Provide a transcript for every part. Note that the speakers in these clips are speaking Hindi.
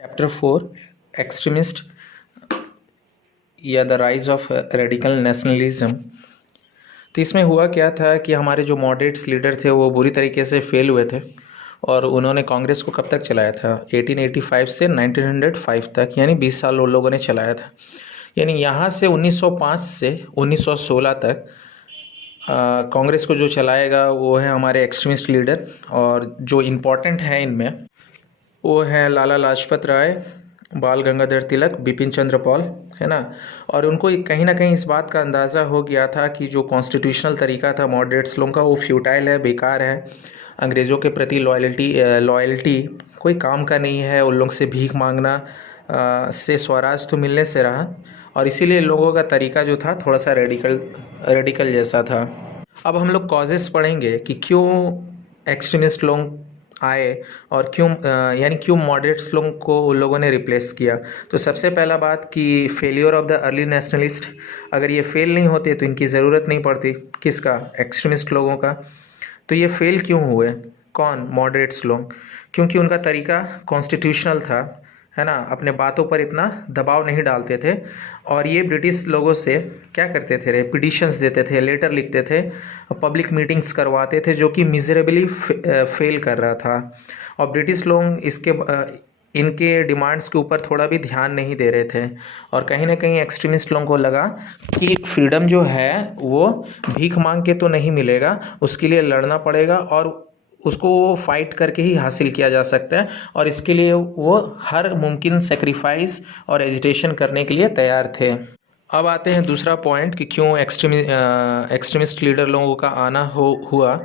चैप्टर 4 एक्सट्रीमिस्ट या the rise of radical nationalism. तो इसमें हुआ क्या था कि हमारे जो मॉडरेट्स लीडर थे वो बुरी तरीके से फेल हुए थे और उन्होंने कांग्रेस को कब तक चलाया था 1885 से 1905 तक, यानी 20 साल उन लोगों ने चलाया था। यानी यहाँ से 1905 से 1916 तक कांग्रेस को जो चलाएगा वो है हमारे एक्सट्रीमिस्ट लीडर, और जो इम्पोर्टेंट है इनमें वो है लाला लाजपत राय, बाल गंगाधर तिलक, बिपिन चंद्र पाल, है ना। और उनको कहीं ना कहीं इस बात का अंदाज़ा हो गया था कि जो कॉन्स्टिट्यूशनल तरीका था मॉडरेट्स लोगों का वो फ्यूटाइल है, बेकार है, अंग्रेज़ों के प्रति लॉयल्टी कोई काम का नहीं है, उन लोग से भीख मांगना से स्वराज तो मिलने से रहा, और इसीलिए लोगों का तरीका जो था थोड़ा सा रेडिकल जैसा था। अब हम लोग कॉजेस पढ़ेंगे कि क्यों एक्सट्रीमिस्ट लोग आए और क्यों यानी क्यों मॉडरेट्स लोगों को उन लोगों ने रिप्लेस किया। तो सबसे पहला बात कि failure of the early nationalist, अगर ये फेल नहीं होते तो इनकी ज़रूरत नहीं पड़ती, किसका, एक्सट्रीमिस्ट लोगों का। तो ये फेल क्यों हुए, कौन, मॉडरेट्स लोग, क्योंकि उनका तरीका कॉन्स्टिट्यूशनल था, है ना, अपने बातों पर इतना दबाव नहीं डालते थे। और ये ब्रिटिश लोगों से क्या करते थे, पिटिशंस देते थे, लेटर लिखते थे, पब्लिक मीटिंग्स करवाते थे, जो कि मिजरेबली फेल कर रहा था। और ब्रिटिश लोग इनके डिमांड्स के ऊपर थोड़ा भी ध्यान नहीं दे रहे थे, और कहीं ना कहीं एक्सट्रीमिस्ट लोगों को लगा कि फ्रीडम जो है वो भीख मांग के तो नहीं मिलेगा, उसके लिए लड़ना पड़ेगा और उसको फाइट करके ही हासिल किया जा सकता है, और इसके लिए वो हर मुमकिन सेक्रीफाइस और एजिटेशन करने के लिए तैयार थे। अब आते हैं दूसरा पॉइंट कि क्यों एक्सट्रीमिस्ट लीडर लोगों का आना हुआ।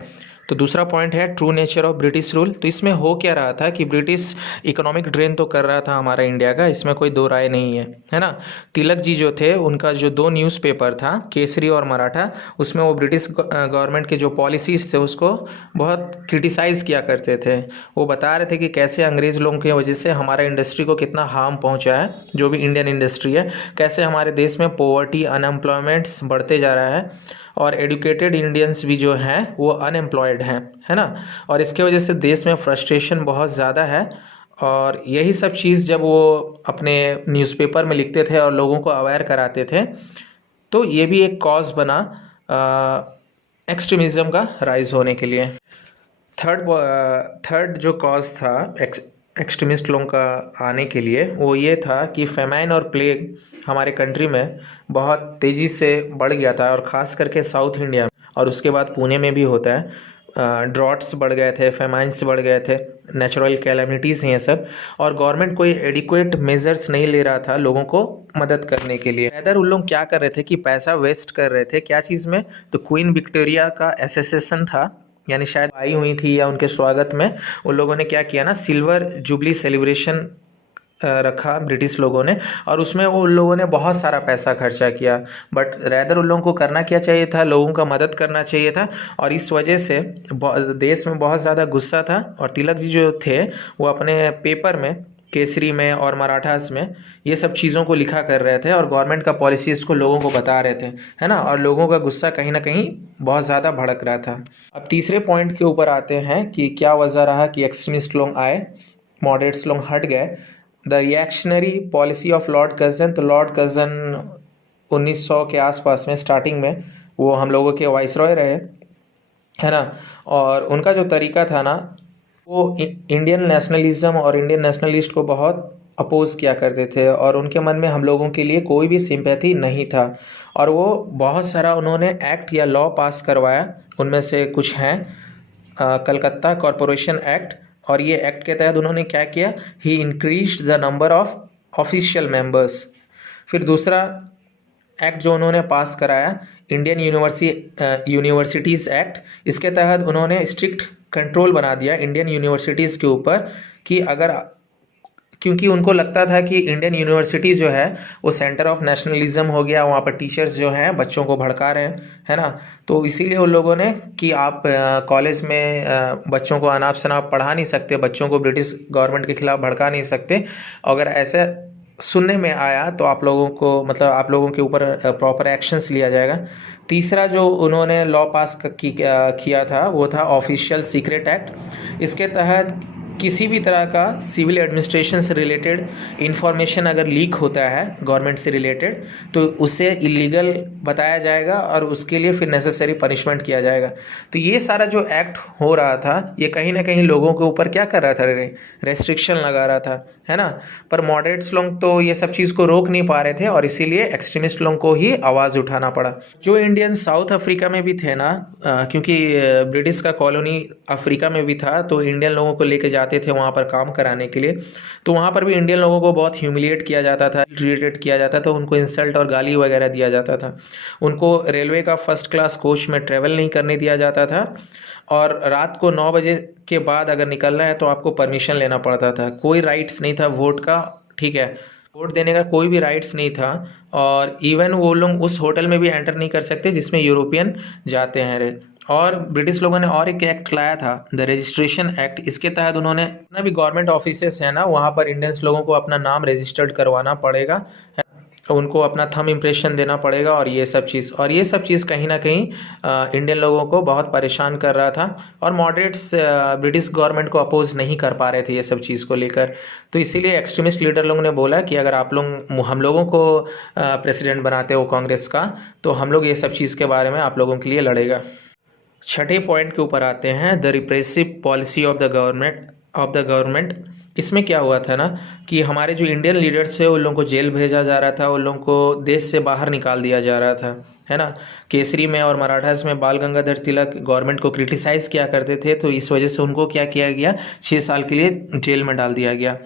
तो दूसरा पॉइंट है true nature of British rule. तो इसमें हो क्या रहा था कि ब्रिटिश इकोनॉमिक ड्रेन तो कर रहा था हमारा इंडिया का, इसमें कोई दो राय नहीं है ना। तिलक जी जो थे, उनका जो दो न्यूज़पेपर था, केसरी और मराठा, उसमें वो ब्रिटिश गवर्नमेंट के जो पॉलिसीज़ थे उसको बहुत क्रिटिसाइज़ किया करते थे। वो बता रहे थे कि कैसे अंग्रेज़ लोगों की वजह से हमारा इंडस्ट्री को कितना हार्म पहुँचा है, जो भी इंडियन इंडस्ट्री है, कैसे हमारे देश में पॉवर्टी, अनएम्प्लॉयमेंट्स बढ़ते जा रहा है, और एडुकेटेड इंडियंस भी जो हैं वो अनएम्प्लॉयड हैं, है ना। और इसके वजह से देश में फ्रस्ट्रेशन बहुत ज़्यादा है, और यही सब चीज़ जब वो अपने न्यूज़पेपर में लिखते थे और लोगों को अवेयर कराते थे, तो ये भी एक कॉज बना एक्सट्रीमिज़म का राइज होने के लिए। थर्ड जो कॉज था एक्सट्रीमिस्ट लोगों का आने के लिए वो ये था कि फेमाइन और प्लेग हमारे कंट्री में बहुत तेज़ी से बढ़ गया था, और ख़ास करके साउथ इंडिया में, और उसके बाद पुणे में भी होता है। ड्रॉट्स बढ़ गए थे, फेमाइंस बढ़ गए थे, नेचुरल कैलामिटीज़ हैं ये सब, और गवर्नमेंट कोई एडिक्वेट मेजर्स नहीं ले रहा था लोगों को मदद करने के लिए। इधर उन लोग क्या कर रहे थे कि पैसा वेस्ट कर रहे थे, क्या चीज़ में, तो क्वीन विक्टोरिया का एसेसिएशन था, यानी शायद आई हुई थी, या उनके स्वागत में उन लोगों ने क्या किया ना, सिल्वर जुबली सेलिब्रेशन रखा ब्रिटिश लोगों ने, और उसमें वो उन लोगों ने बहुत सारा पैसा खर्चा किया। बट रैदर उन लोगों को करना क्या चाहिए था, लोगों का मदद करना चाहिए था, और इस वजह से देश में बहुत ज़्यादा गुस्सा था। और तिलक जी जो थे वो अपने पेपर में, केसरी में और मराठास में, ये सब चीज़ों को लिखा कर रहे थे और गवर्नमेंट का पॉलिसीज़ को लोगों को बता रहे थे, है ना, और लोगों का गुस्सा कहीं ना कहीं बहुत ज़्यादा भड़क रहा था। अब तीसरे पॉइंट के ऊपर आते हैं कि क्या वजह रहा कि एक्सट्रीमिस्ट लोग आए, मॉडरेट्स लोग हट गए। The reactionary policy of Lord Curzon. तो लॉर्ड कर्जन 1900 के आसपास में, स्टार्टिंग में, वो हम लोगों के वाइसरॉय रहे, है ना, और उनका जो तरीका था ना, वो इंडियन नेशनलिज्म और इंडियन नेशनलिस्ट को बहुत अपोज किया करते थे, और उनके मन में हम लोगों के लिए कोई भी सिंपैथी नहीं था, और वो बहुत सारा उन्होंने एक्ट या लॉ पास करवाया। उनमें से कुछ हैं कलकत्ता कॉरपोरेशन एक्ट, और ये एक्ट के तहत उन्होंने क्या किया, he increased the number of official members. फिर दूसरा एक्ट जो उन्होंने पास कराया, इंडियन यूनिवर्सिटीज़ एक्ट, इसके तहत उन्होंने स्ट्रिक्ट कंट्रोल बना दिया इंडियन यूनिवर्सिटीज़ के ऊपर, कि अगर, क्योंकि उनको लगता था कि इंडियन यूनिवर्सिटी जो है वो सेंटर ऑफ नेशनलिज्म हो गया, वहाँ पर टीचर्स जो हैं बच्चों को भड़का रहे हैं, है ना। तो इसीलिए उन लोगों ने कि आप कॉलेज में बच्चों को अनाप शनाप पढ़ा नहीं सकते, बच्चों को ब्रिटिश गवर्नमेंट के खिलाफ भड़का नहीं सकते, अगर ऐसे सुनने में आया तो आप लोगों को, मतलब आप लोगों के ऊपर प्रॉपर एक्शंस लिया जाएगा। तीसरा जो उन्होंने लॉ पास किया था वो था ऑफिशियल सीक्रेट एक्ट। इसके तहत किसी भी तरह का सिविल एडमिनिस्ट्रेशन से रिलेटेड इंफॉर्मेशन अगर लीक होता है गवर्नमेंट से रिलेटेड, तो उसे इलीगल बताया जाएगा और उसके लिए फिर नेसेसरी पनिशमेंट किया जाएगा। तो ये सारा जो एक्ट हो रहा था ये कहीं ना कहीं लोगों के ऊपर क्या कर रहा था, रेस्ट्रिक्शन लगा रहा था, है ना। पर मॉडरेट्स लोग तो ये सब चीज़ को रोक नहीं पा रहे थे और इसीलिए एक्सट्रीमिस्ट लोगों को ही आवाज़ उठाना पड़ा। जो इंडियन साउथ अफ्रीका में भी थे ना, क्योंकि ब्रिटिश का कॉलोनी अफ्रीका में भी था, तो इंडियन लोगों को लेके जाते थे वहाँ पर काम कराने के लिए। तो वहाँ पर भी इंडियन लोगों को बहुत ह्यूमिलिएट किया जाता था, ट्रीटेड किया जाता था, उनको इंसल्ट और गाली वगैरह दिया जाता था। उनको रेलवे का फर्स्ट क्लास कोच में ट्रैवल नहीं करने दिया जाता था और रात को 9 बजे के बाद अगर निकलना है तो आपको परमिशन लेना पड़ता था। कोई राइट्स नहीं था वोट का, ठीक है, वोट देने का कोई भी राइट्स नहीं था। और इवन वो लोग उस होटल में भी एंटर नहीं कर सकते जिसमें यूरोपियन जाते हैं रे। और ब्रिटिश लोगों ने और एक एक्ट लाया था, द रजिस्ट्रेशन एक्ट। इसके तहत उन्होंने जितना भी गवर्नमेंट ऑफिसेस हैं ना, वहाँ पर इंडियंस लोगों को अपना नाम रजिस्टर्ड करवाना पड़ेगा, उनको अपना थंब इम्प्रेशन देना पड़ेगा और ये सब चीज़ कहीं ना कहीं इंडियन लोगों को बहुत परेशान कर रहा था। और मॉडरेट्स ब्रिटिश गवर्नमेंट को अपोज नहीं कर पा रहे थे ये सब चीज़ को लेकर। तो इसीलिए एक्सट्रीमिस्ट लीडर लोगों ने बोला कि अगर आप लोग हम लोगों को प्रेसिडेंट बनाते हो कांग्रेस का, तो हम लोग ये सब चीज़ के बारे में आप लोगों के लिए लड़ेगा। छठे पॉइंट के ऊपर आते हैं, the repressive policy of the government. इसमें क्या हुआ था ना कि हमारे जो इंडियन लीडर्स थे उन लोगों को जेल भेजा जा रहा था, उन लोगों को देश से बाहर निकाल दिया जा रहा था, है ना। केसरी में और मराठास में बाल गंगाधर तिलक गवर्नमेंट को क्रिटिसाइज़ किया करते थे, तो इस वजह से उनको क्या किया गया, 6 साल के लिए जेल में डाल दिया गया।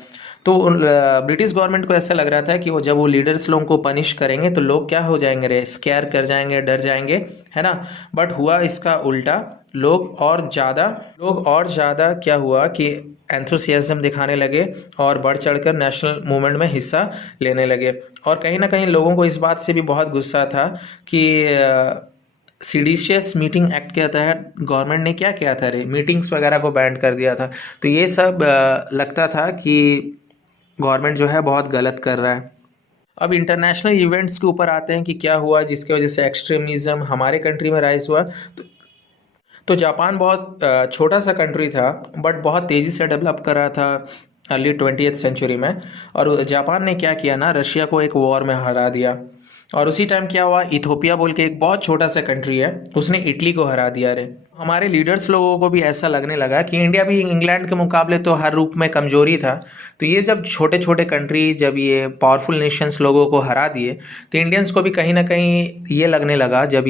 तो ब्रिटिश गवर्नमेंट को ऐसा लग रहा था कि वो जब वो लीडर्स लोगों को पनिश करेंगे तो लोग क्या हो जाएंगे रे, स्कैर कर जाएंगे, डर जाएंगे, है ना। बट हुआ इसका उल्टा, लोग और ज़्यादा क्या हुआ कि एंथुसियाज्म दिखाने लगे और बढ़ चढ़कर नेशनल मूवमेंट में हिस्सा लेने लगे। और कहीं ना कहीं लोगों को इस बात से भी बहुत गुस्सा था कि सीडिशियस मीटिंग एक्ट के तहत गवर्नमेंट ने क्या किया था रे, मीटिंग्स वगैरह को बैन कर दिया था। तो ये सब लगता था कि गवर्नमेंट जो है बहुत गलत कर रहा है। अब इंटरनेशनल इवेंट्स के ऊपर आते हैं कि क्या हुआ जिसकी वजह से एक्सट्रीमिज़म हमारे कंट्री में राइज हुआ। तो जापान बहुत छोटा सा कंट्री था बट बहुत तेज़ी से डेवलप कर रहा था अर्ली 20th सेंचुरी में। और जापान ने क्या किया ना, रशिया को एक वॉर में हरा दिया। और उसी टाइम क्या हुआ, इथोपिया बोल के एक बहुत छोटा सा कंट्री है, उसने इटली को हरा दिया रे। हमारे लीडर्स लोगों को भी ऐसा लगने लगा कि इंडिया भी इंग्लैंड के मुकाबले तो हर रूप में कमजोरी था। तो ये जब छोटे छोटे कंट्री, जब ये पावरफुल नेशंस लोगों को हरा दिए, तो इंडियंस को भी कहीं ना कहीं ये लगने लगा, जब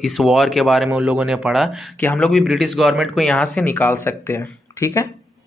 इस वॉर के बारे में उन लोगों ने पढ़ा कि हम लोग भी ब्रिटिश गवर्नमेंट को यहाँ से निकाल सकते हैं। ठीक है,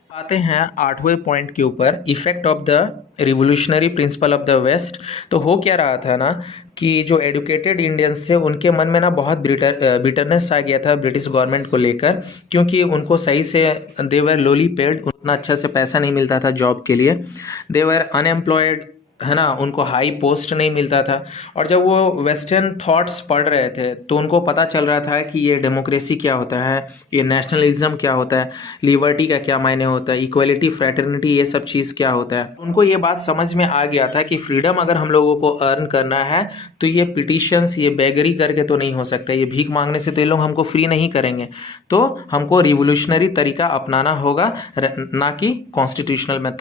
आते हैं 8वें पॉइंट के ऊपर, effect of the revolutionary principle of the west. तो हो क्या रहा था ना कि जो एडुकेटेड इंडियंस थे उनके मन में ना बहुत बिटरनेस आ गया था ब्रिटिश गवर्नमेंट को लेकर, क्योंकि उनको सही से दे वर लोली पेड, उतना अच्छा से पैसा नहीं मिलता था जॉब के लिए, दे वर अनएम्प्लॉयड, है ना, उनको हाई पोस्ट नहीं मिलता था। और जब वो वेस्टर्न थॉट्स पढ़ रहे थे तो उनको पता चल रहा था कि ये डेमोक्रेसी क्या होता है, ये नेशनलिज्म क्या होता है, लिबर्टी का क्या मायने होता है, इक्वलिटी, फ्रेटर्निटी, ये सब चीज़ क्या होता है। उनको ये बात समझ में आ गया था कि फ्रीडम अगर हम लोगों को अर्न करना है तो ये पिटिशंस, ये बेगरी करके तो नहीं हो सकता, ये भीख मांगने से तो ये लोग हमको फ्री नहीं करेंगे। तो हमको रिवोल्यूशनरी तरीका अपनाना होगा, ना कि कॉन्स्टिट्यूशनल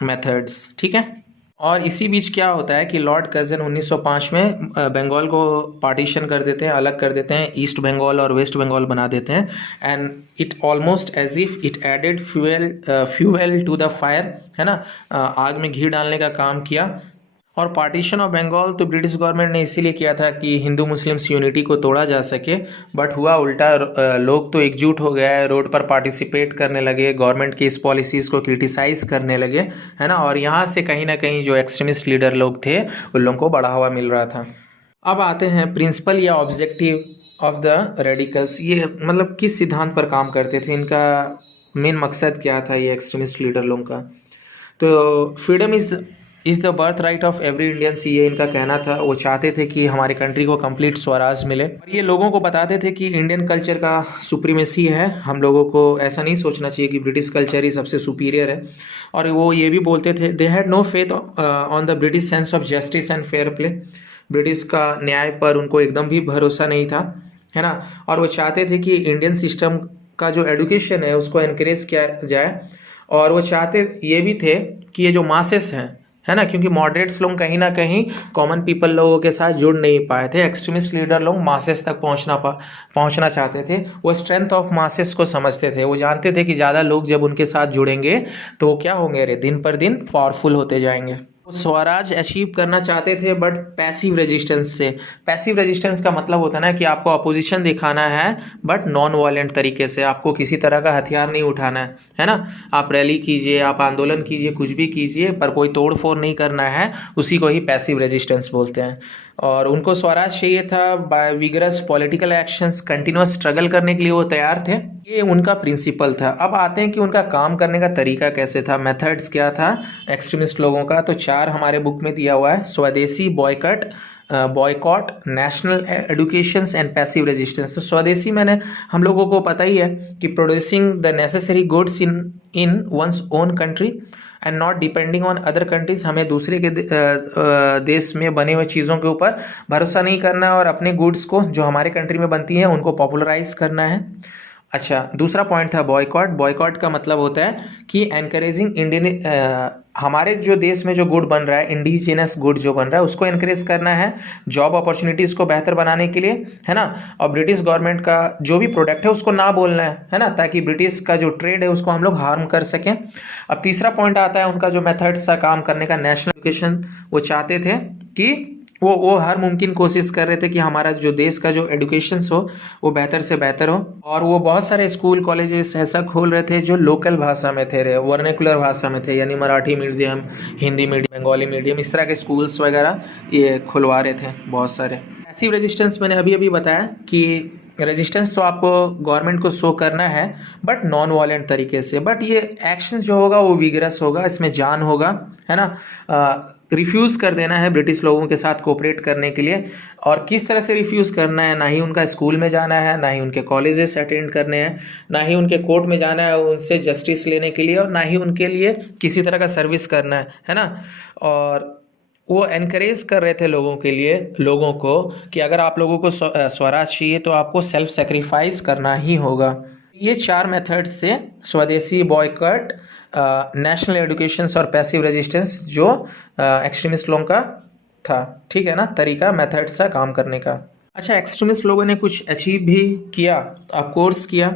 मेथड्स। ठीक है। और इसी बीच क्या होता है कि लॉर्ड कर्जन 1905 में बंगाल को पार्टीशन कर देते हैं, अलग कर देते हैं, ईस्ट बंगाल और वेस्ट बंगाल बना देते हैं। And it almost as if it added fuel to the fire, है ना, आग में घी डालने का काम किया। और पार्टीशन ऑफ बंगाल तो ब्रिटिश गवर्नमेंट ने इसीलिए किया था कि हिंदू मुस्लिम्स यूनिटी को तोड़ा जा सके, बट हुआ उल्टा। लोग तो एकजुट हो गए, रोड पर पार्टिसिपेट करने लगे, गवर्नमेंट की इस पॉलिसीज़ को क्रिटिसाइज़ करने लगे, है ना। और यहाँ से कहीं ना कहीं जो एक्सट्रीमिस्ट लीडर लोग थे उन लोगों को बढ़ावा मिल रहा था। अब आते हैं प्रिंसिपल या ऑब्जेक्टिव ऑफ द रेडिकल्स। ये मतलब किस सिद्धांत पर काम करते थे, इनका मेन मकसद क्या था ये एक्सट्रीमिस्ट लीडर लोगों का। तो freedom is the birth right of every Indian, ये इनका कहना था। वो चाहते थे कि हमारी कंट्री को कंप्लीट स्वराज मिले। और ये लोगों को बताते थे कि इंडियन कल्चर का सुप्रीमेसी है, हम लोगों को ऐसा नहीं सोचना चाहिए कि ब्रिटिश कल्चर ही सबसे सुपीरियर है। और वो ये भी बोलते थे, they had no faith on the British sense of justice and fair play. British का न्याय पर उनको एकदम भी भरोसा नहीं था, है ना। और वो चाहते थे कि इंडियन सिस्टम का जो एडुकेशन है उसको एनकरेज किया जाए। और वो चाहते ये भी थे कि ये जो मासेस हैं, है ना, क्योंकि मॉडरेट्स लोग कहीं ना कहीं कॉमन पीपल लोगों के साथ जुड़ नहीं पाए थे, एक्सट्रीमिस्ट लीडर लोग मासेस तक पहुंचना चाहते थे। वो स्ट्रेंथ ऑफ मासेस को समझते थे, वो जानते थे कि ज़्यादा लोग जब उनके साथ जुड़ेंगे तो वो क्या होंगे, रे दिन पर दिन पावरफुल होते जाएंगे। स्वराज अचीव करना चाहते थे बट पैसिव रेजिस्टेंस से। पैसिव रेजिस्टेंस का मतलब होता है ना कि आपको अपोजिशन दिखाना है बट नॉन वायलेंट तरीके से, आपको किसी तरह का हथियार नहीं उठाना है ना। आप रैली कीजिए, आप आंदोलन कीजिए, कुछ भी कीजिए, पर कोई तोड़ फोड़ नहीं करना है, उसी को ही पैसिव रेजिस्टेंस बोलते हैं। और उनको स्वराज चाहिए था by vigorous political actions, continuous struggle करने के लिए वो तैयार थे, ये उनका प्रिंसिपल था। अब आते हैं कि उनका काम करने का तरीका कैसे था, मेथड्स क्या था एक्सट्रीमिस्ट लोगों का। तो 4 हमारे बुक में दिया हुआ है, swadeshi, boycott, national educations and passive resistance. तो स्वदेशी मैंने हम लोगों को पता ही है कि producing the necessary goods in one's own country and not depending on other countries. हमें दूसरे के देश में बने हुए चीज़ों के ऊपर भरोसा नहीं करना है और अपने गुड्स को जो हमारे कंट्री में बनती हैं उनको पॉपुलराइज करना है। अच्छा, दूसरा पॉइंट था बॉयकॉट। बॉयकॉट का मतलब होता है कि एनकरेजिंग इंडियन, हमारे जो देश में जो गुड बन रहा है, इंडिजिनस गुड जो बन रहा है, उसको एनकरेज करना है जॉब अपॉर्चुनिटीज़ को बेहतर बनाने के लिए, है ना। और ब्रिटिश गवर्नमेंट का जो भी प्रोडक्ट है उसको ना बोलना है ना, ताकि ब्रिटिश का जो ट्रेड है उसको हम लोग हार्म कर सकें। अब तीसरा पॉइंट आता है उनका जो मेथड्स था काम करने का, नेशनल एजुकेशन। वो चाहते थे कि वो हर मुमकिन कोशिश कर रहे थे कि हमारा जो देश का जो एडुकेशंस हो वो बेहतर से बेहतर हो। और वो बहुत सारे स्कूल कॉलेजेस ऐसा खोल रहे थे जो लोकल भाषा में थे, वर्नेकुलर भाषा में थे, यानी Marathi medium, Hindi medium, Bengali medium, इस तरह के स्कूल्स वगैरह ये खुलवा रहे थे बहुत सारे। पैसिव रेजिस्टेंस मैंने अभी अभी बताया कि रेजिस्टेंस तो आपको गवर्नमेंट को शो करना है बट नॉन वायलेंट तरीके से, बट ये एक्शन जो होगा वो विगरस होगा, इसमें जान होगा, है ना। रिफ्यूज़ कर देना है ब्रिटिश लोगों के साथ कोऑपरेट करने के लिए। और किस तरह से रिफ्यूज़ करना है, ना ही उनका स्कूल में जाना है, ना ही उनके कॉलेजेस अटेंड करने हैं, ना ही उनके कोर्ट में जाना है उनसे जस्टिस लेने के लिए, और ना ही उनके लिए किसी तरह का सर्विस करना है ना। और वो एनकरेज कर रहे थे लोगों को कि अगर आप लोगों को स्वराज चाहिए तो आपको सेल्फ सेक्रीफाइस करना ही होगा। ये 4 मेथड्स से स्वदेशी, बॉयकॉट, नेशनल एडुकेशंस और पैसिव रेजिस्टेंस जो एक्सट्रीमिस्ट लोगों का था, ठीक है ना, तरीका, मेथड्स था काम करने का। अच्छा, एक्सट्रीमिस्ट लोगों ने कुछ अचीव भी किया, कोर्स किया।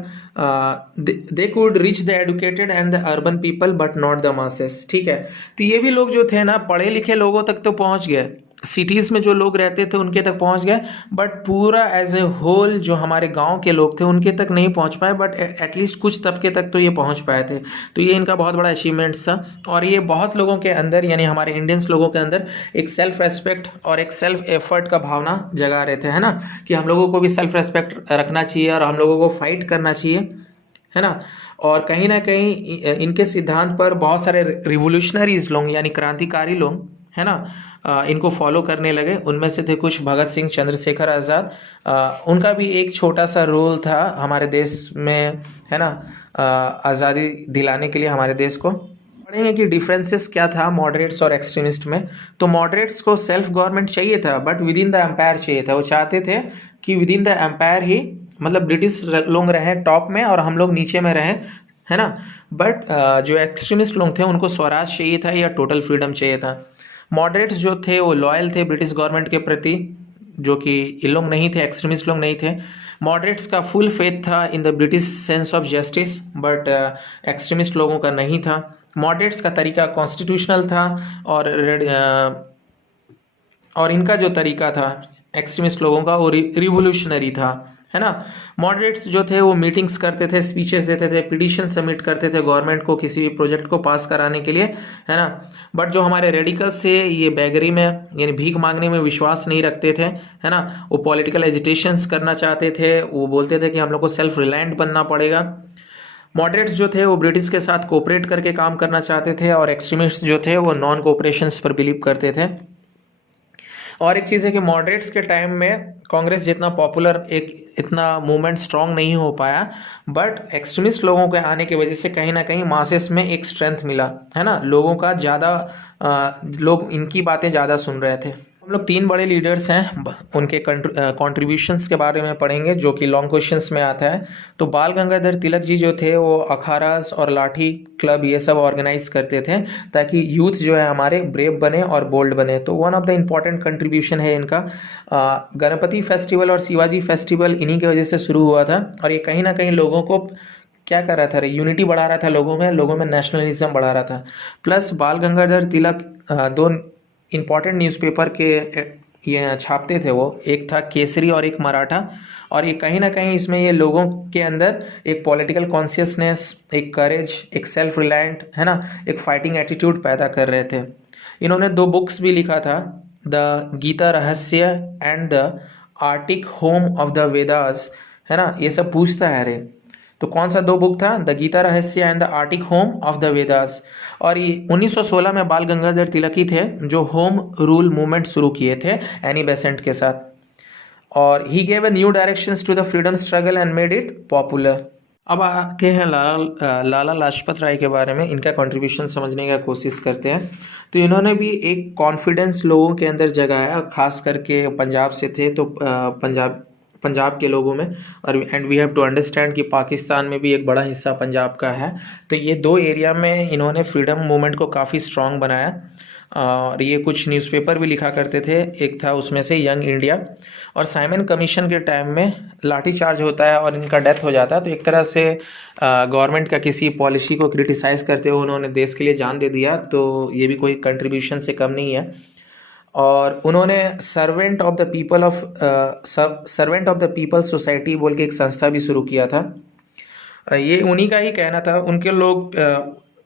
They could reach the educated and the urban people but not the masses, ठीक है। तो ये भी लोग जो थे ना, पढ़े लिखे लोगों तक तो पहुंच गए, सिटीज़ में जो लोग रहते थे उनके तक पहुंच गए, बट पूरा एज ए होल जो हमारे गांव के लोग थे उनके तक नहीं पहुंच पाए, बट एटलीस्ट कुछ तबके तक तो ये पहुंच पाए थे। तो ये इनका बहुत बड़ा अचीवमेंट्स था। और ये बहुत लोगों के अंदर, यानी हमारे इंडियंस लोगों के अंदर एक सेल्फ रेस्पेक्ट और एक सेल्फ एफर्ट का भावना जगा रहे थे, है ना, कि हम लोगों को भी सेल्फ रेस्पेक्ट रखना चाहिए और हम लोगों को फाइट करना चाहिए, है ना। और कहीं ना कहीं इनके सिद्धांत पर बहुत सारे रिवोल्यूशनरीज लोग, यानी क्रांतिकारी लोग, है ना, इनको फॉलो करने लगे। उनमें से थे कुछ भगत सिंह, चंद्रशेखर आज़ाद। उनका भी एक छोटा सा रोल था हमारे देश में, है ना, आज़ादी दिलाने के लिए हमारे देश को। पढ़ेंगे कि डिफरेंसेस क्या था मॉडरेट्स और एक्सट्रीमिस्ट में। तो मॉडरेट्स को सेल्फ गवर्नमेंट चाहिए था but within the empire चाहिए था। वो चाहते थे कि विद इन द एम्पायर ही, मतलब ब्रिटिश लोग रहें टॉप में और हम लोग नीचे में रहें, है ना। बट जो एक्सट्रीमिस्ट लोग थे उनको स्वराज चाहिए था या टोटल फ्रीडम चाहिए था। मॉडरेट्स जो थे वो लॉयल थे ब्रिटिश गवर्नमेंट के प्रति, जो कि ये लोग नहीं थे, एक्सट्रीमिस्ट लोग नहीं थे। मॉडरेट्स का फुल फेथ था in the British sense of justice, but extremist लोगों का नहीं था। मॉडरेट्स का तरीका कॉन्स्टिट्यूशनल था और इनका जो तरीका था एक्सट्रीमिस्ट लोगों का वो रिवोल्यूशनरी था, है ना। मॉडरेट्स जो थे वो मीटिंग्स करते थे, स्पीचेस देते थे, पिटीशन सबमिट करते थे गवर्नमेंट को किसी भी प्रोजेक्ट को पास कराने के लिए, है ना। बट जो हमारे रेडिकल्स थे ये बेगरी में, यानी भीख मांगने में विश्वास नहीं रखते थे, है ना। वो पॉलिटिकल एजिटेशंस करना चाहते थे, वो बोलते थे कि हम लोग को सेल्फ रिलायंट बनना पड़ेगा। मॉडरेट्स जो थे वो ब्रिटिश के साथ कोऑपरेट करके काम करना चाहते थे और एक्सट्रीमिस्ट जो थे वो नॉन कोऑपरेशंस पर बिलीव करते थे। और एक चीज़ है कि मॉडरेट्स के टाइम में कांग्रेस जितना पॉपुलर, एक इतना मूवमेंट स्ट्रांग नहीं हो पाया, बट एक्सट्रीमिस्ट लोगों के आने की वजह से कहीं ना कहीं मासेस में एक स्ट्रेंथ मिला, है ना। लोगों का ज़्यादा लोग इनकी बातें ज़्यादा सुन रहे थे। हम लोग 3 बड़े लीडर्स हैं, उनके कंट्रीब्यूशंस के बारे में पढ़ेंगे जो कि लॉन्ग क्वेश्चंस में आता है। तो बाल गंगाधर तिलक जी जो थे वो अखाड़ास और लाठी क्लब ये सब ऑर्गेनाइज करते थे ताकि यूथ जो है हमारे ब्रेव बने और बोल्ड बने। तो one of the important contribution है इनका। गणपति फेस्टिवल और शिवाजी फेस्टिवल इन्हीं की वजह से शुरू हुआ था और ये कहीं ना कहीं लोगों को क्या कर रहा था, यूनिटी बढ़ा रहा था, लोगों में नेशनलिज्म बढ़ा रहा था। प्लस बाल गंगाधर तिलक 2 इम्पॉर्टेंट न्यूज़पेपर के ये छापते थे वो, एक था केसरी और एक मराठा। और ये कहीं ना कहीं इसमें ये लोगों के अंदर एक पॉलिटिकल कॉन्शियसनेस, एक करेज, एक सेल्फ रिलायंट है ना, एक फाइटिंग एटीट्यूड पैदा कर रहे थे। इन्होंने 2 बुक्स भी लिखा था, द गीता रहस्य and the Arctic home of the Vedas, है ना। ये सब पूछता है अरे तो कौन सा 2 बुक था, द गीता रहस्य and the Arctic home of the Vedas. और ये 1916 में बाल गंगाधर तिलक ही थे जो होम रूल मूवमेंट शुरू किए थे एनी बेसेंट के साथ। और he gave a new directions to the freedom struggle and made it popular. अब आते हैं लाला लाजपत राय के बारे में, इनका कंट्रीब्यूशन समझने का कोशिश करते हैं। तो इन्होंने भी एक कॉन्फिडेंस लोगों के अंदर जगाया, खास करके पंजाब से थे तो पंजाब के लोगों में। और and we have to understand कि पाकिस्तान में भी एक बड़ा हिस्सा पंजाब का है। तो ये 2 एरिया में इन्होंने फ्रीडम मूवमेंट को काफ़ी स्ट्रॉन्ग बनाया। और ये कुछ न्यूज़पेपर भी लिखा करते थे, एक था उसमें से यंग इंडिया। और साइमन कमीशन के टाइम में लाठीचार्ज होता है और इनका डेथ हो जाता है, तो एक तरह से गवर्नमेंट का किसी पॉलिसी को क्रिटिसाइज़ करते हुए उन्होंने देश के लिए जान दे दिया। तो ये भी कोई कंट्रीब्यूशन से कम नहीं है। और उन्होंने servant of the people society बोल के एक संस्था भी शुरू किया था। ये उन्हीं का ही कहना था। उनके लोग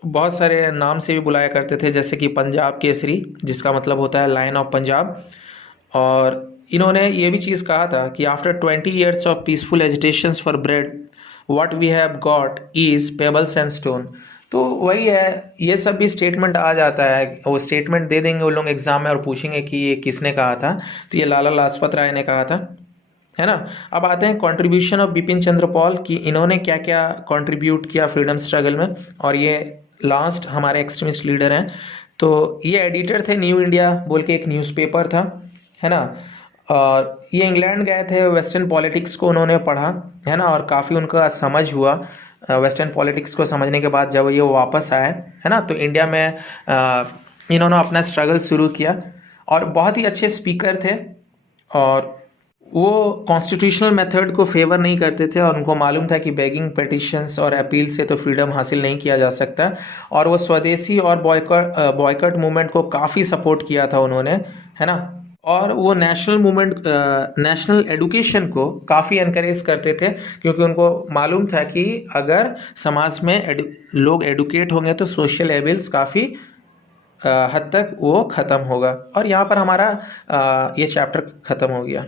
बहुत सारे नाम से भी बुलाया करते थे, जैसे कि पंजाब केसरी, जिसका मतलब होता है लायन ऑफ पंजाब। और इन्होंने ये भी चीज़ कहा था कि after 20 years of peaceful agitations for bread what we have got is pebbles and stone. तो वही है, ये सब भी स्टेटमेंट आ जाता है, वो स्टेटमेंट दे देंगे वो लोग एग्जाम में और पूछेंगे कि ये किसने कहा था, तो ये लाला लाजपत राय ने कहा था, है ना। अब आते हैं contribution of Bipin Chandra Paul कि इन्होंने क्या क्या कंट्रीब्यूट किया फ्रीडम स्ट्रगल में। और ये लास्ट हमारे एक्सट्रीमिस्ट लीडर हैं। तो ये एडिटर थे न्यू इंडिया बोल के एक न्यूज़पेपर था, है ना। और ये इंग्लैंड गए थे, वेस्टर्न पॉलिटिक्स को उन्होंने पढ़ा, है ना, और काफ़ी उनका समझ हुआ। वेस्टर्न पॉलिटिक्स को समझने के बाद जब ये वापस आए, है ना, तो इंडिया में इन्होंने अपना स्ट्रगल शुरू किया। और बहुत ही अच्छे स्पीकर थे और वो कॉन्स्टिट्यूशनल मेथड को फेवर नहीं करते थे और उनको मालूम था कि बेगिंग पिटिशंस और अपील से तो फ्रीडम हासिल नहीं किया जा सकता। और वो स्वदेशी और बॉयकॉट मूवमेंट को काफ़ी सपोर्ट किया था उन्होंने, है ना। और वो नेशनल एडुकेशन को काफ़ी एनकरेज करते थे क्योंकि उनको मालूम था कि अगर समाज में लोग एडुकेट होंगे तो सोशल एविल्स काफ़ी हद तक वो ख़त्म होगा। और यहाँ पर हमारा ये चैप्टर ख़त्म हो गया।